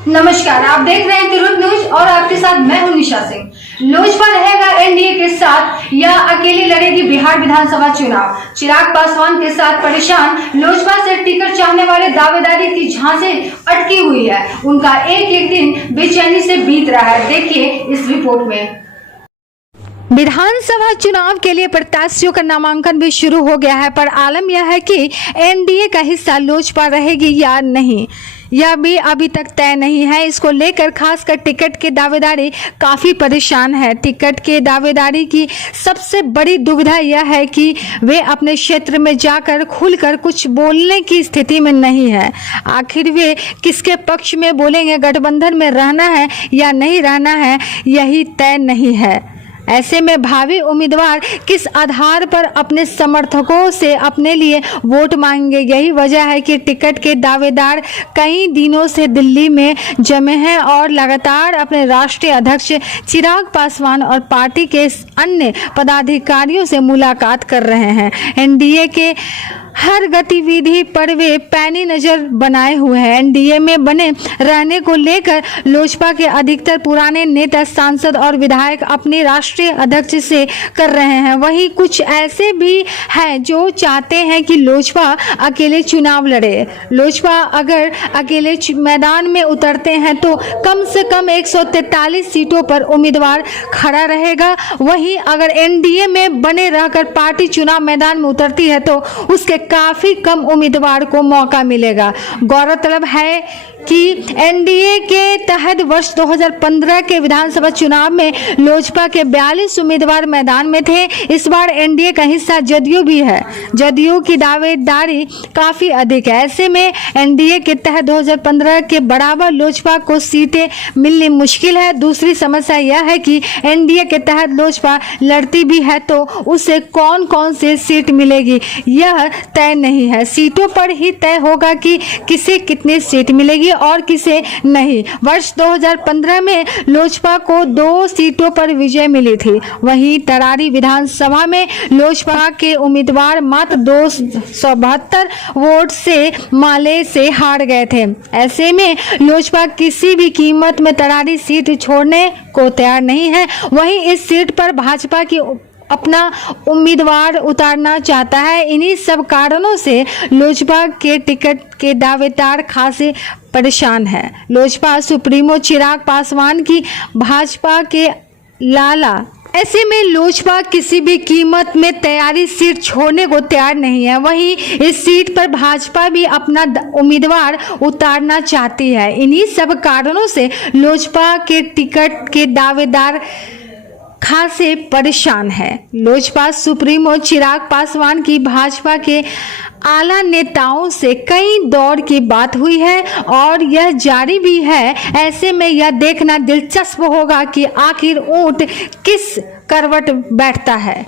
नमस्कार, आप देख रहे हैं तुरंत न्यूज और आपके साथ मैं हूं निशा सिंह। लोजपा रहेगा एनडीए के साथ या अकेली लड़ेगी बिहार विधानसभा चुनाव? चिराग पासवान के साथ परेशान लोजपा से टिकट चाहने वाले दावेदारी की झांसे अटकी हुई है। उनका एक एक दिन बेचैनी से बीत रहा है। देखिए इस रिपोर्ट में। विधानसभा चुनाव के लिए प्रत्याशियों का नामांकन भी शुरू हो गया है, पर आलम यह है कि एनडीए का हिस्सा लोजपा रहेगी या नहीं, यह भी अभी तक तय नहीं है। इसको लेकर खासकर टिकट के दावेदारी काफ़ी परेशान है। टिकट के दावेदारी की सबसे बड़ी दुविधा यह है कि वे अपने क्षेत्र में जाकर खुलकर कुछ बोलने की स्थिति में नहीं है। आखिर वे किसके पक्ष में बोलेंगे, गठबंधन में रहना है या नहीं रहना है, यही तय नहीं है। ऐसे में भावी उम्मीदवार किस आधार पर अपने समर्थकों से अपने लिए वोट मांगेंगे, यही वजह है कि टिकट के दावेदार कई दिनों से दिल्ली में जमे हैं और लगातार अपने राष्ट्रीय अध्यक्ष चिराग पासवान और पार्टी के अन्य पदाधिकारियों से मुलाकात कर रहे हैं। एनडीए के हर गतिविधि पर वे पैनी नजर बनाए हुए हैं। एनडीए में बने रहने को लेकर लोजपा के अधिकतर पुराने नेता, सांसद और विधायक अपने राष्ट्रीय अध्यक्ष से कर रहे हैं। वहीं कुछ ऐसे भी हैं जो चाहते हैं कि लोजपा अकेले चुनाव लड़े। लोजपा अगर अकेले मैदान में उतरते हैं तो कम से कम 143 सीटों पर उम्मीदवार खड़ा रहेगा। वहीं अगर एनडीए में बने रहकर पार्टी चुनाव मैदान में उतरती है तो उसके काफी कम उम्मीदवार को मौका मिलेगा। गौरतलब है कि एनडीए के तहत वर्ष 2015 के विधानसभा चुनाव में लोजपा के 42 उम्मीदवार मैदान में थे। इस बार एनडीए का हिस्सा जदयू भी है। जदयू की दावेदारी काफी अधिक है। ऐसे में एनडीए के तहत 2015 के बराबर लोजपा को सीटें मिलनी मुश्किल है। दूसरी समस्या यह है कि एनडीए के तहत लोजपा लड़ती भी है तो उसे कौन कौन से सीट मिलेगी यह तय नहीं है। सीटों पर ही तय होगा कि किसे कितनी सीट मिलेगी और किसे नहीं। वर्ष 2015 में लोजपा को 2 सीटों पर विजय मिली थी। वहीं तरारी विधानसभा में लोजपा के उम्मीदवार मात्र 272 वोट से माले से हार गए थे। ऐसे में लोजपा किसी भी कीमत में तरारी सीट छोड़ने को तैयार नहीं है। वहीं इस सीट पर भाजपा की अपना उम्मीदवार उतारना चाहता है। इन्हीं सब कारणों से लोजपा के टिकट के दावेदार खासे परेशान हैं। लोजपा सुप्रीमो चिराग पासवान की भाजपा के लाला। ऐसे में लोजपा किसी भी कीमत में तैयारी सीट छोड़ने को तैयार नहीं है। वहीं इस सीट पर भाजपा भी अपना उम्मीदवार उतारना चाहती है। इन्हीं सब कारणों से लोजपा के टिकट के दावेदार खासे परेशान है। लोजपा सुप्रीमो चिराग पासवान की भाजपा के आला नेताओं से कई दौर की बात हुई है और यह जारी भी है। ऐसे में यह देखना दिलचस्प होगा कि आखिर ऊंट किस करवट बैठता है।